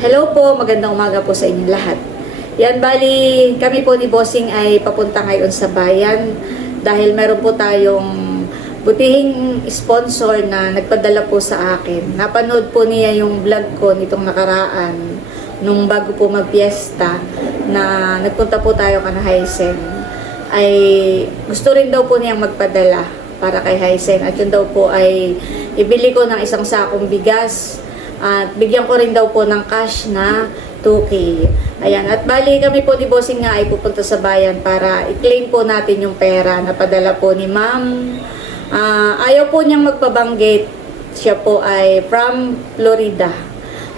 Hello po, magandang umaga po sa inyong lahat. Yan, bali, kami po ni Bossing ay papunta ngayon sa bayan dahil meron po tayong butihing sponsor na nagpadala po sa akin. Napanood po niya yung vlog ko nitong nakaraan nung bago po magpiesta na nagpunta po tayo kana Hysen ay gusto rin daw po niyang magpadala para kay Hysen at yun daw po ay ibili ko ng isang sakong bigas at bigyan ko rin daw po ng cash na 2K. Ayan. At bali kami po ni Bossing nga ay pupunta sa bayan para i-claim po natin yung pera na padala po ni ma'am. Ah, ayaw po niyang magpabanggit. Siya po ay from Florida.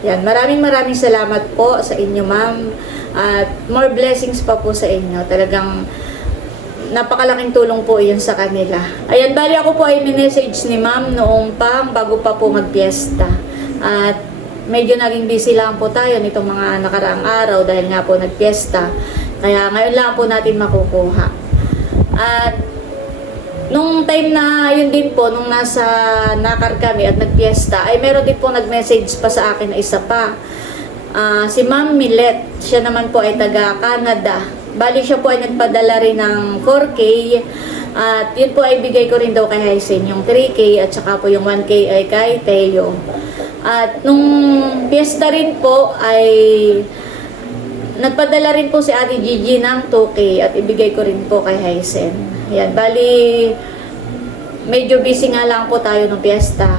Yan. Maraming maraming salamat po sa inyo ma'am. At more blessings pa po sa inyo. Talagang napakalaking tulong po yun sa kanila. Ayan, bali ako po ay minessage ni ma'am noong pang bago pa po magpiesta. At medyo naging busy lang po tayo nitong mga nakaraang araw dahil nga po nagpiesta. Kaya ngayon lang po natin makukuha. At nung time na yun din po, nung nasa Nakar kami at nagpiesta, ay meron din po nag-message pa sa akin na isa pa. Ah, si Ma'am Millet, siya naman po ay taga Canada. Bali siya po ay nagpadala rin ng 4K at yun po ay bigay ko rin daw kay Hysen yung 3K at saka po yung 1K ay kay Teo. At nung piyesta rin po ay nagpadala rin po si Ate Gigi ng 2K at ibigay ko rin po kay Hysen. Yan, bali medyo busy nga lang po tayo nung piyesta.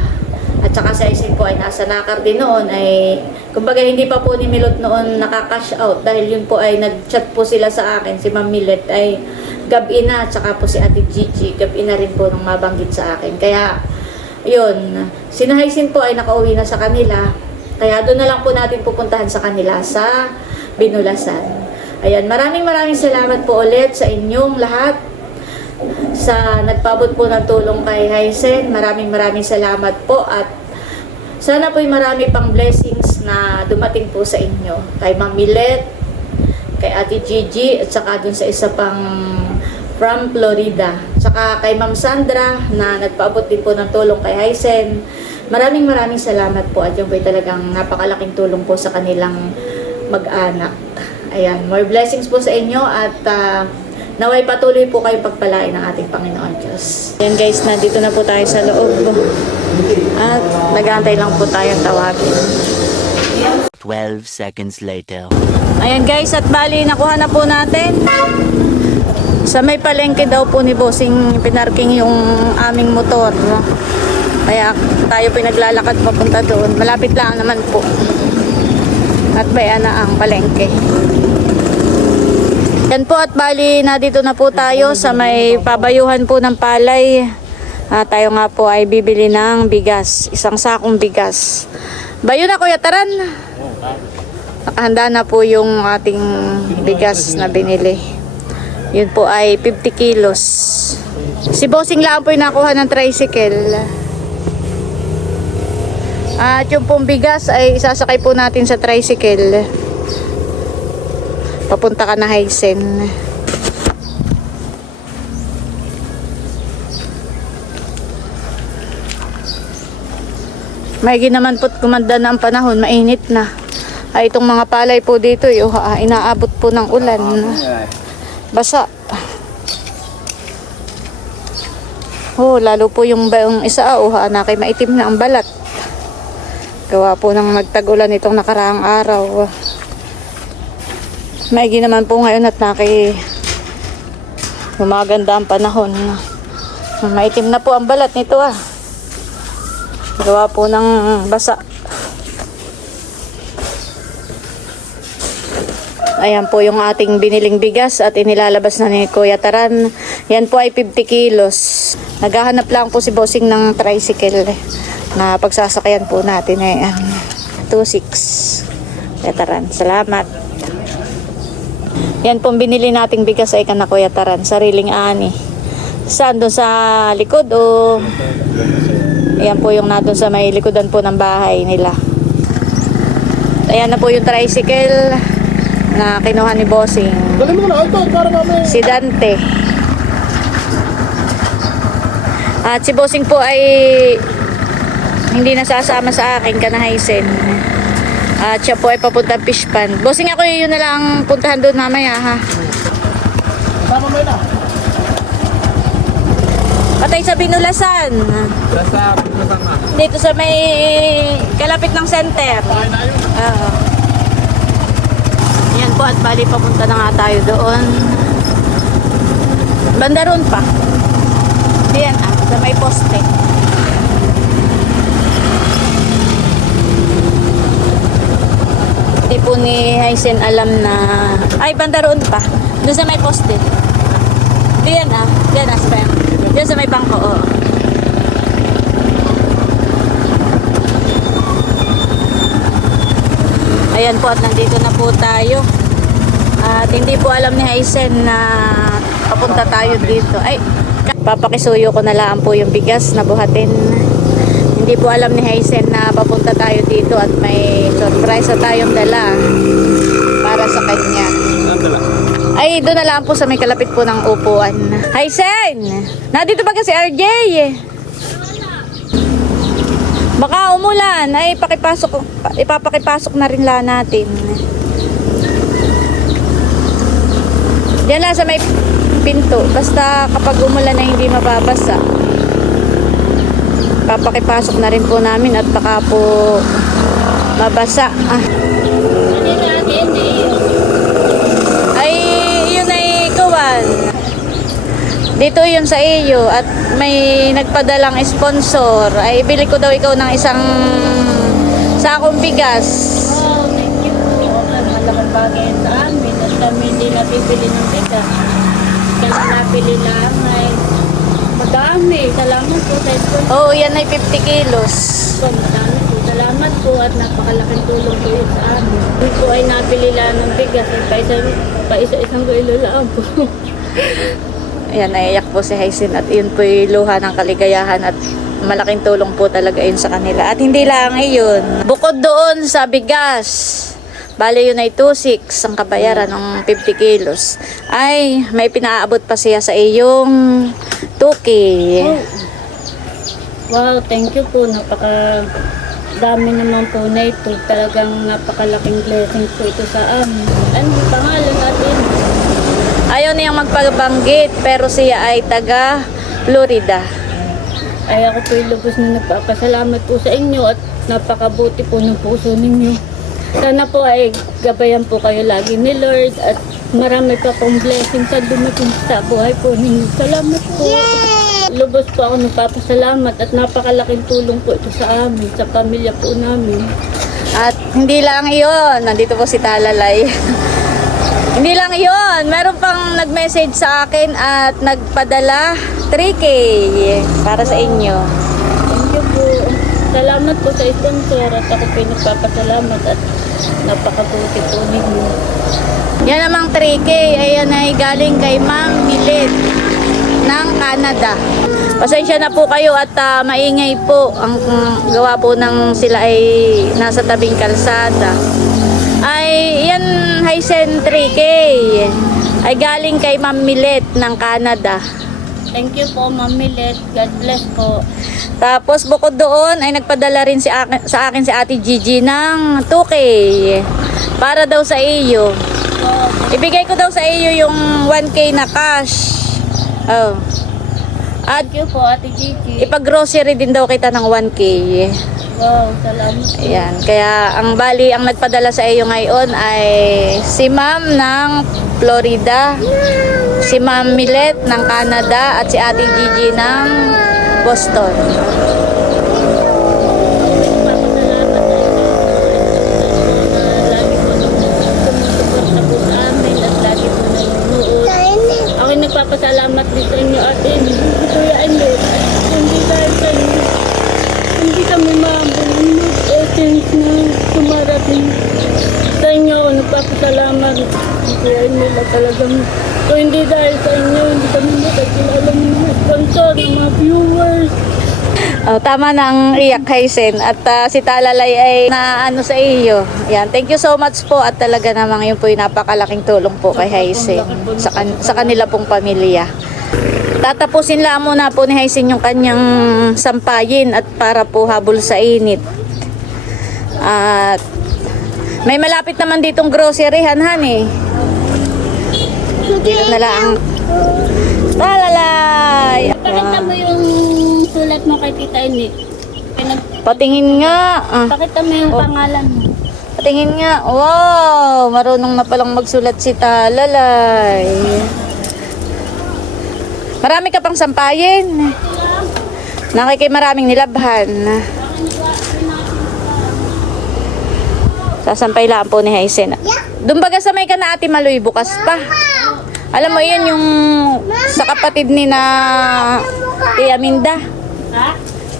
At saka si Hysen po ay nasa nakar din noon ay kumbaga hindi pa po ni Milot noon nakaka-cash out dahil yun po ay nag-chat po sila sa akin si Ma'am Millet ay gabi na at saka po si Ate Gigi gabi na rin po nung mabanggit sa akin. Kaya yun, si Hysen po ay nakauwi na sa kanila. Kaya doon na lang po natin pupuntahan sa kanila sa Binulasan. Ayan, maraming maraming salamat po ulit sa inyong lahat sa nagpabot po ng tulong kay Hysen. Maraming maraming salamat po at sana po'y marami pang blessings na dumating po sa inyo. Kay Ma'am Milet, kay Ate Gigi, at saka dun sa isa pang from Florida. Tsaka kay Ma'am Sandra na nagpaabot din po ng tulong kay Hysen. Maraming maraming salamat po at yung po'y talagang napakalaking tulong po sa kanilang mag-anak. Ayan, more blessings po sa inyo at ah, naway patuloy po kayo pagpalain ng ating Panginoon Diyos. Ayan guys, nandito na po tayo sa loob. At nag-aantay lang po tayong tawagin. 12 seconds later. Ayan guys, at bali, nakuha na po natin. Sa may palengke daw po ni Bossing pinarking yung aming motor. Kaya tayo pinaglalakad papunta doon. Malapit lang naman po. At bayan na ang palengke. Yan po at bali na dito na po tayo sa may pabayuhan po ng palay. Ah, tayo nga po ay bibili ng bigas. Isang sakong bigas. Bayo na kuya Taran. Nakahanda na po yung ating bigas na binili. Yun po ay 50 kilos. Si Bossing lang po yung nakuha ng tricycle. At yung pong bigas ay isasakay po natin sa tricycle. Papunta ka na Hysen. May naman po't kumanda na ang panahon, mainit na. Ay, itong mga palay po dito, yung, ah, inaabot po ng ulan. Basa. Oh, lalo po yung, yung isa, oh, ah, nakay maitim na ang balat. Gawa po ng nagtag-ulan itong nakaraang araw. Maigi naman po ngayon at naki gumaganda ang panahon. Maitim na po ang balat nito ah. Gawa po ng basa. Ayan po yung ating biniling bigas at inilalabas na ni Kuya Taran. Yan po ay 50 kilos. Naghahanap lang po si Bossing ng tricycle na pagsasakayan po natin. Ayan. 2.6. Kuya Taran, salamat. Yan pong binili nating bigas ay kana Kuya Taran, sariling ani. Saan doon sa likod o Ayan po yung natin sa may likodan po ng bahay nila. Ayan na po yung tricycle na kinuha ni Bossing. Dali mo na alto para mamaya. Si Dante. At si Bossing po ay hindi nasasama sa akin kanahaisen. At siya po ay papuntang fish pond. Bossing ako yun na lang ang puntahan doon mamaya ha. Sama mo na. Patay sa binulasan. Basta, kasama. Dito sa may kalapit ng center. Kaya na yun. Oo. Po at bali papunta na nga tayo doon. Banda ron pa. Diyan ah, sa may poste. Hindi po ni Hysen alam na... Ay, banda roon pa. Doon sa may poste. Diyan ah. Diyan ah, sa Diyan sa may bangko, oo. Ayan po at nandito na po tayo. At hindi po alam ni Hysen na papunta tayo dito. Ay, papakisuyo ko na lang po yung bigas na buhatin. Hindi po alam ni Hysen na papunta tayo dito at may surprise na tayong dala para sa kanya. Ay, doon na lang po sa may kalapit po ng upuan. Hysen! Nandito ba kasi RJ? Baka umulan, ay pakipasok, ipapakipasok na rin lang natin. Diyan lang sa may pinto. Basta kapag umulan na hindi mababasa. Papakipasok na rin po namin at baka po mabasa. Ah. Ay, yun ay kawan. Dito yun sa iyo at may nagpadalang sponsor. Ay, ibili ko daw ikaw ng isang sakong bigas. Oh, thank you po. Ang malaking bagay sa amin at hindi napipili ng bigas. Kaya napili lang ay madami. Salamat po sa sponsor Oo, yan ay 50 kilos. po. Madami po. Salamat po at napakalaking tulong po yun sa amin. Kami po ay napili lang ng bigas. Ay pa isa, pa isa isang kilo lang po. Ayan, naiyak po si Hysin at yun po yung luha ng kaligayahan at malaking tulong po talaga yun sa kanila. At hindi lang yun. Bukod doon sa bigas, bali yun ay 2.6 ang kabayaran ng 50 kilos. Ay, may pinaabot pa siya sa iyong 2K. Wow, thank you po. Napaka dami naman po na ito. Talagang napakalaking blessing po ito sa amin. Ano pangalan natin? Ayaw niyang magpabanggit pero siya ay taga Florida. Ay ako po yung lubos na nagpapasalamat po sa inyo at napakabuti po ng puso ninyo. Sana po ay gabayan po kayo lagi ni Lord at marami pa pong blessing sa dumating sa buhay po ninyo. Salamat po. Lubos po ako nagpapasalamat at napakalaking tulong po ito sa amin, sa pamilya po namin. At hindi lang iyon, nandito po si Talalay. hindi lang iyon, meron pang nag-message sa akin at nagpadala 3K para sa inyo. Salamat po sa sponsor at ako po yung nagpapasalamat at napakabuti po ninyo. Yan namang 3K, ayan ay galing kay Ma'am Milet ng Canada. Pasensya na po kayo at ah, maingay po ang mm, gawa po ng sila ay nasa tabing kalsada. Ay, yan Hysen 3K ay galing kay Ma'am Milet ng Canada. Thank you po, Ma'am Milet. God bless po. Tapos bukod doon ay nagpadala rin si akin, sa akin si Ate Gigi ng 2K para daw sa iyo. Ibigay ko daw sa iyo yung 1K na cash. Oh. At thank you po, Ate Gigi. ipag-grocery din daw kita ng 1K. Wow, salamat po. Ayan. Kaya ang bali, ang nagpadala sa iyo ngayon ay si ma'am ng Florida, si ma'am Milet ng Canada, at si ate Gigi ng Boston. Sumusuporta po sa amin at. Ako yung nagpapasalamat din inyo hindi dahil sa inyo. Hindi kami mabulunod essence na sumarating. Sa inyo nagpapasalamat. Kuya Ende na talagang kung hindi dahil sa inyo, hindi kami makakilala ng mga sponsor, ng mga viewers. Oh, tama ang iyak Hysen at ah, si Talalay ay na ano sa iyo. Yan, thank you so much po at talaga namang yun po yung napakalaking tulong po kay Hysen sa, kan- sa kanila pong pamilya. Tatapusin lang muna po ni Hysen yung kanyang sampayin at para po habol sa init. At May malapit naman ditong grocery, hanhan eh. Na lang. Talalay! Pakita mo yung sulat mo kay Tita Ini. Patingin nga. Ah, Pakita mo yung pangalan mo. patingin nga. Wow! Marunong na palang magsulat si Talalay. Marami ka pang sampayin. Nakikay maraming nilabhan. Sasampay lang po ni Haisen. Dumbaga sa may ka na ate Maloy bukas pa. Alam mo yun yung sa kapatid ni na Tia Minda. Ha?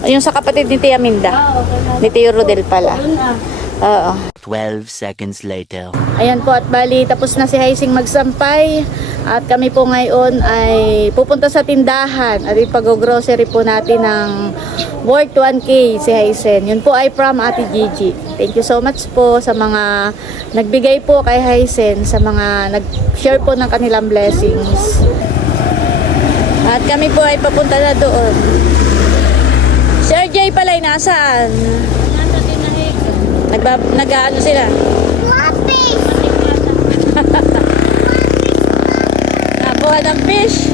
Yung sa kapatid ni Tia Minda. Lang. Ni Tio Rodel pala. Ah. Oo. 12 seconds later. Ayan po at bali tapos na si Haising magsampay at kami po ngayon ay pupunta sa tindahan at ipag-grocery po natin ng worth 1K si Haisen. Yun po ay from Ate Gigi. Thank you so much po sa mga nagbigay po kay Haisen sa mga nag-share po ng kanilang blessings. At kami po ay papunta na doon. Si RJ pala nasaan? Nasa tinahig. Nagba, nag-ano sila? Nakuha ng fish.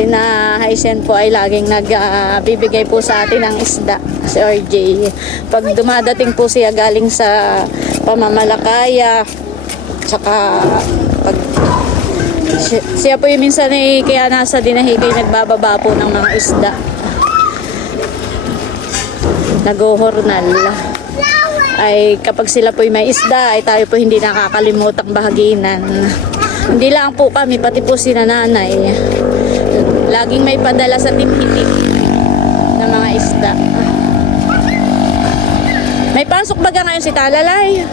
Sina Haisen po ay laging nagbibigay po sa atin ng isda. Si RJ. Pag dumadating po siya galing sa pamamalakaya, tsaka pag si- siya po yung minsan ay kaya nasa dinahigay nagbababa po ng mga isda. Nagohornal ay kapag sila po may isda ay tayo po hindi nakakalimutang bahaginan. Hindi lang po kami, pati po si nanay. Laging may padala sa timhitik ng mga isda. May pasok baga ngayon si Talalay?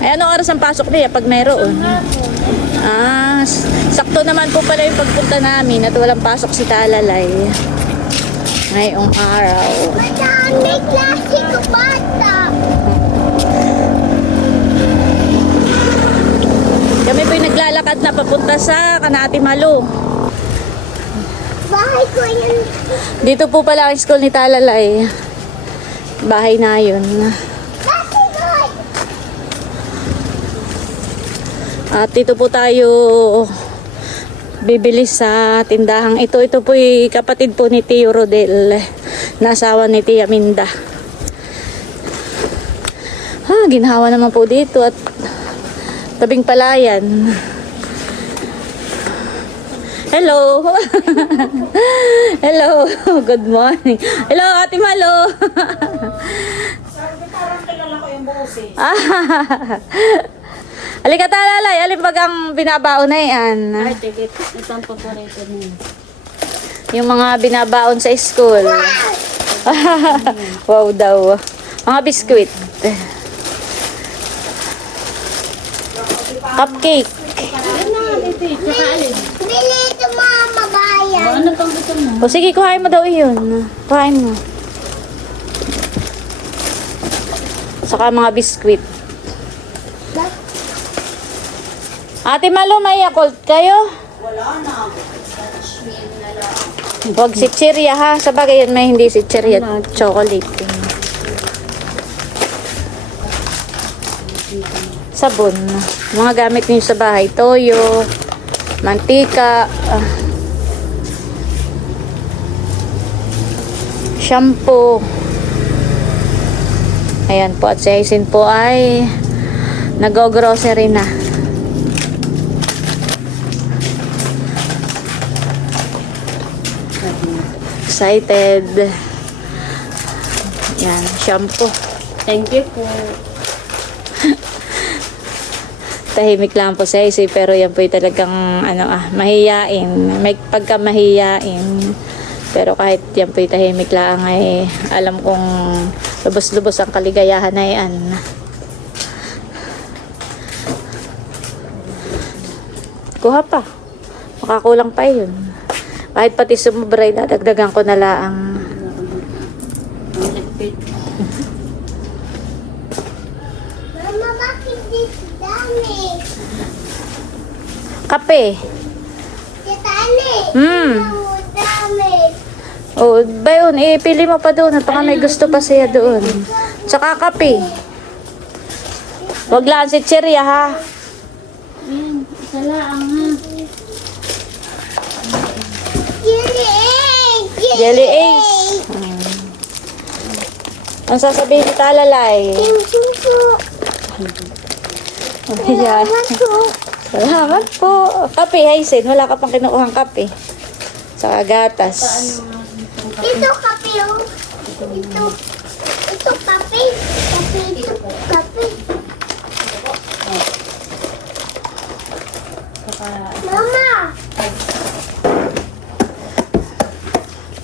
Ay, anong oras ang pasok niya pag mayroon? Ah, sakto naman po pala yung pagpunta namin at walang pasok si Talalay. Ngayong araw. Madami klase ko bata. Kami po'y naglalakad na papunta sa Kanati Malo. Bahay ko yun. Dito po pala ang school ni Talalay. Bahay na yun. At dito po tayo bibili sa tindahang ito. Ito po'y kapatid po ni Tio Rodel. Nasawa ni Tia Minda. Ha, ginhawa naman po dito at tabing palayan. Hello. Hello. Good morning. Hello, Ate Malo. Ah. Halika talalay, alin pag ang binabaon na yan? Ay, tigit. Ito ang paborito niya. Yung mga binabaon sa school. wow daw. Mga biskuit. Cupcake. Yan na nga, baby. Tsaka alin. Bili ito mga mabayan. Ano pang gusto mo? O sige, kuhain mo daw iyon. Kuhain mo. Saka mga biskuit. Ate Malo, may Yakult kayo? Wala na. Huwag si Cheria ha. Sa bagay yan may hindi si Cheria. Chocolate. Sabon. Mga gamit niyo sa bahay. Toyo. Mantika. ah, shampoo. Ayan po. At si Aisin po ay nag-grocery na. Excited. Yan, shampoo. Thank you po. Tahimik lang po si Aisin pero yan po ay talagang ano ah, mahiyain. May pagka mahiyain. Pero kahit yan po ay tahimik lang ay alam kong lubos-lubos ang kaligayahan na yan. Kuha pa. Makakulang pa yun. Kahit pati sumubray, dadagdagan ko na lang. Mama, bakit dito dami? Kape. Dito ani. Hmm. Ang dami. O, ba yun, ipili mo pa doon. At baka may gusto pa siya doon. Tsaka kape. Huwag lang si Cheria ha. Ayan, isa lang ha. Jelly egg! Jelly Ace. Ang sasabihin ni Talalay. Thank you po. Ayan. Salamat po. Salamat po. Kape, Haisen. Wala ka pang kinukuhang kape. Saka gatas. Ito kape oh. Ito. Ito kape. Kape ito. Kape. Mama!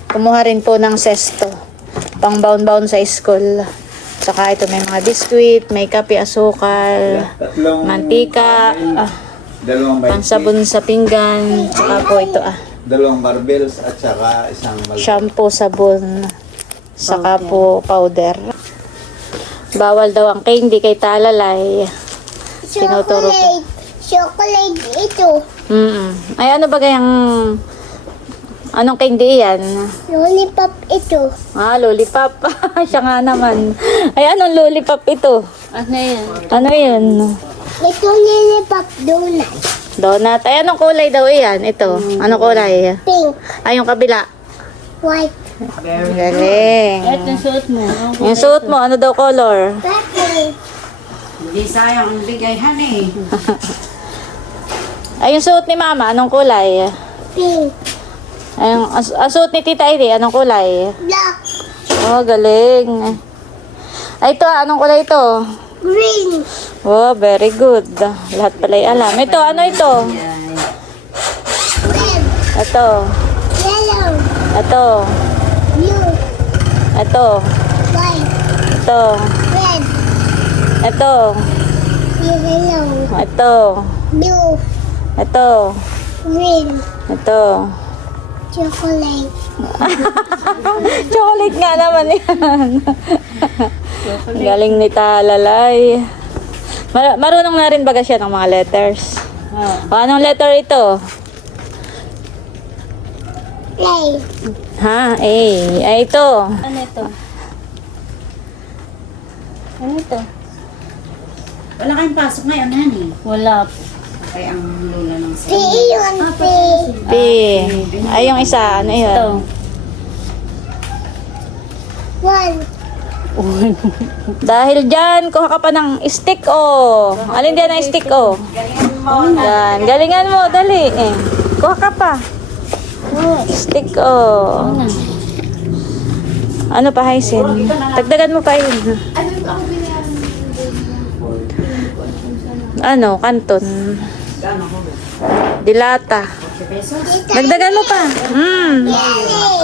Kumuha rin po ng sesto. Pang baon-baon sa school. Saka ito may mga biskuit, may kape, asukal, Tatlong mantika, ah, pansabon sa pinggan, saka po ito ah, dalawang barbells at saka isang malaki. shampoo, sabon, saka po powder. Bawal daw ang candy kay talalay. Tinuturo ko. Chocolate. Chocolate ito. Mm Ay ano ba kayang anong candy yan? Lollipop ito. Ah, lollipop. Siya nga naman. Ay, anong lollipop ito? Ano yan? Ano yun? Ito lollipop donut. Donut. Ay, anong kulay daw yan? Ito. Anong kulay? Pink. Ay, yung kabila. White. Galing. Kahit yung suot mo. Ang Yung suot mo, ano daw color? Purple. Hindi sayang ang bigay, honey. Ay, yung suot ni mama, anong kulay? Pink. Ay, yung as- ang suot ni Tita Iri, anong kulay? Black. Oh, galing. Ay, ito, ah, anong kulay ito? Green. Oh, very good. Lahat pala'y alam. Ito, ano ito? Red. Ito. Yellow. Ito. Blue. Ito. White. Ito. Red. Ito. Yellow. Ito. Blue. Ito. Green. Ito. Chocolate. Chocolate nga naman yan. Ang Galing ni Talalay. Mar- marunong na rin baga siya ng mga letters. O, anong letter ito? Play. Ha? A. Ay, ito. Ano ito? Ano ito? Wala kayong pasok ngayon, honey. Wala. Kaya ang lula ng P yun. P. P. Ay, yung isa. Ano Ito. yun? One. Dahil dyan, kuha ka pa ng stick, oh. Alin dyan ang stick, oh? Yan. Galingan mo, dali. Eh. Kuha ka pa. Stick, oh. Ano pa, Hysin? Tagdagan mo pa yun. Ano, kanton. Dilata. Dagdagan mo pa. Jelly.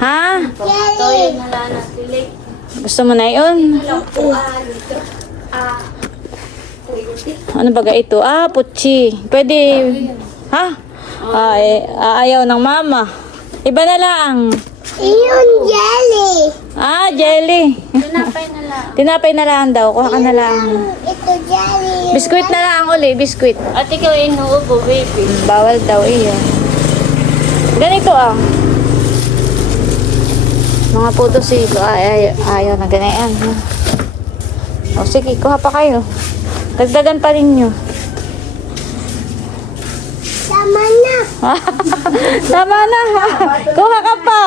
Ha? Jelly. Gusto mo na yun? Ano baga ito? Ah, putchi. Pwede. Ha? Ah, eh, ah, ayaw ng mama. Iba na lang. Yun jelly. Ah, jelly. Tinapay na lang. Tinapay na lang daw. Kuha ka na lang. Ito jelly. Biskuit na lang uli. Biskuit. At ikaw inuubo, baby. Bawal daw iyo. Ganito ah. Mga putos ito. Ay, ay, ayaw na ganyan. O sige, kuha pa kayo. Dagdagan pa rin nyo. Tama na. Tama na ha. Kuha ka pa.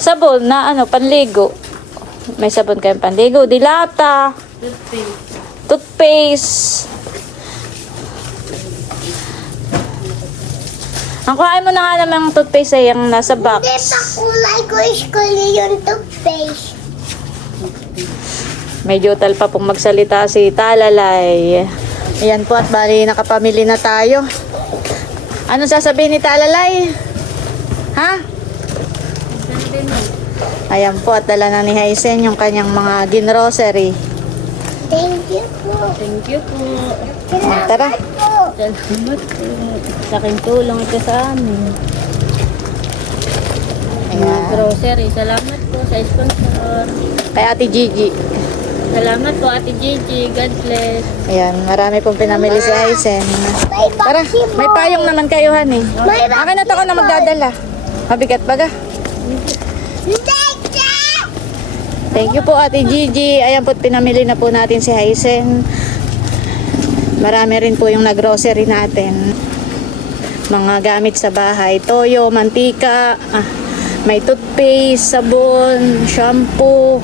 Sabon na ano, panligo. May sabon kayong panligo. Dilata. Toothpaste. Ang kuhain mo na nga naman ang toothpaste ay yung nasa Hindi pa box. kulay ko school yung toothpaste. Medyo tal pa pong magsalita si Talalay. Ayan po at bali nakapamili na tayo. Ano sasabihin ni Talalay? Ha? Ayan po at dala na ni Haisen yung kanyang mga ginrocery. Thank you po. Thank you po. Tara. Salamat po. Sa aking tulong ito sa amin. Mga grocery. Salamat po sa sponsor. Kay Ate Gigi. Salamat po, Ate Gigi. God bless. Ayan, marami pong pinamili si. May Tara, may payong naman kayo, honey. May Akin na to ako na magdadala. Mabigat baga. Thank you po Ate Gigi. Ayan po pinamili na po natin si Hysen. Marami rin po yung nag-grocery natin. Mga gamit sa bahay. Toyo, mantika, ah, may toothpaste, sabon, shampoo,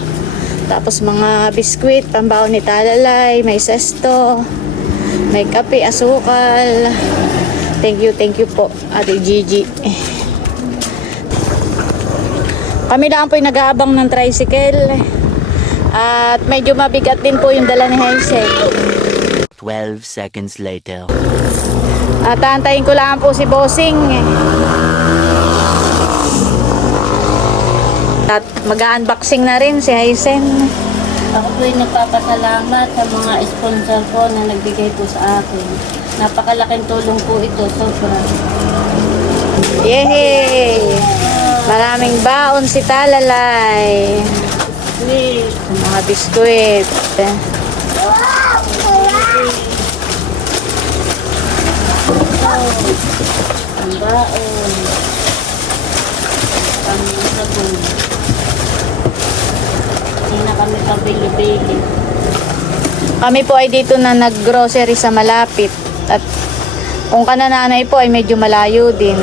tapos mga biskwit, pambaon ni Talalay, may sesto, may kape, asukal. Thank you, thank you po, Ate Gigi. Kami lang po yung nag-aabang ng tricycle. At medyo mabigat din po yung dala ni Hazel. 12 seconds later. At aantayin ko lang po si Bossing. At mag-unboxing na rin si Hazen. Ako po ay nagpapasalamat sa mga sponsor ko na nagbigay po sa akin. Napakalaking tulong po ito, sobra. Yehey! Maraming baon si Talalay. Please. Sa mga biskwit. Ang baon. Ang sabon. Hindi na kami pabili-bili. Kami po ay dito na nag-grocery sa malapit. At kung kanananay po ay medyo malayo din.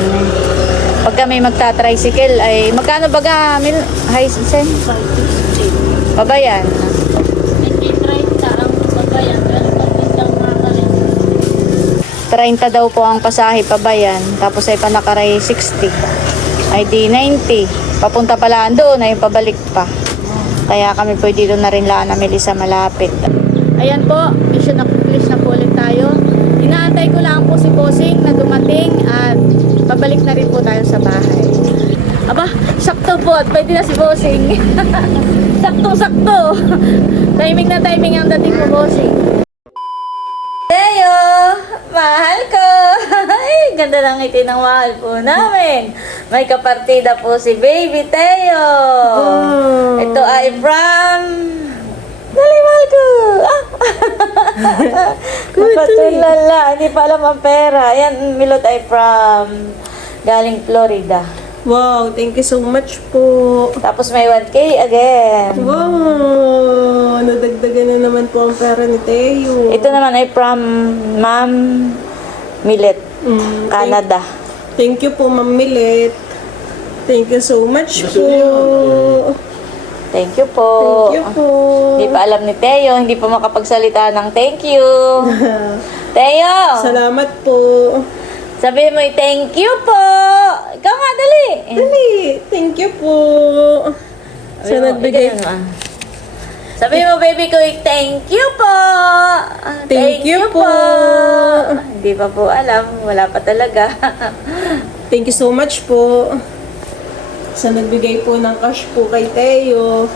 Pag kami magta-tricycle ay magkano baga mil hi sen? 550. Babayan. Hindi 30 ang babayan. Pero pag isang makarin. 30 daw po ang pasahe pabayan. Tapos ay panakaray 60. Ay di 90. Papunta pala doon ay pabalik pa. Kaya kami po dito na rin lang namili sa malapit. Ayan po, mission accomplished na po ulit tayo. Inaantay ko lang po si Bossing na dumating at pabalik na rin po tayo sa bahay. Aba, sakto po at pwede na si Bossing. Sakto-sakto. timing na timing ang dating mo, Bossing. Ay, ganda ng ngiti ng mahal po namin. May kapartida po si Baby Teo. Ito ay from... Dali, mahal ko. Ah. Napatulala. Hindi pa alam ang pera. Yan, Milot ay from... Galing Florida. Wow, thank you so much po. Tapos may 1K again. Wow, nadagdagan na naman po ang pera ni Teo. Ito naman ay from Ma'am Millet, Mm, Canada. Thank you po, Ma'am Milet. Thank you so much po. Thank you po. Thank you po. Hindi pa alam ni Teo, hindi pa makapagsalita ng thank you. Teo, Salamat po. sabihin mo yung thank you po. Ikaw nga, dali. Dali, thank you po. Sa mo, nagbigay. Sabihin mo, baby ko, thank you po. Thank you po. Hindi pa po alam. Wala pa talaga. Thank you so much po. Sa nagbigay po ng cash po kay Teo.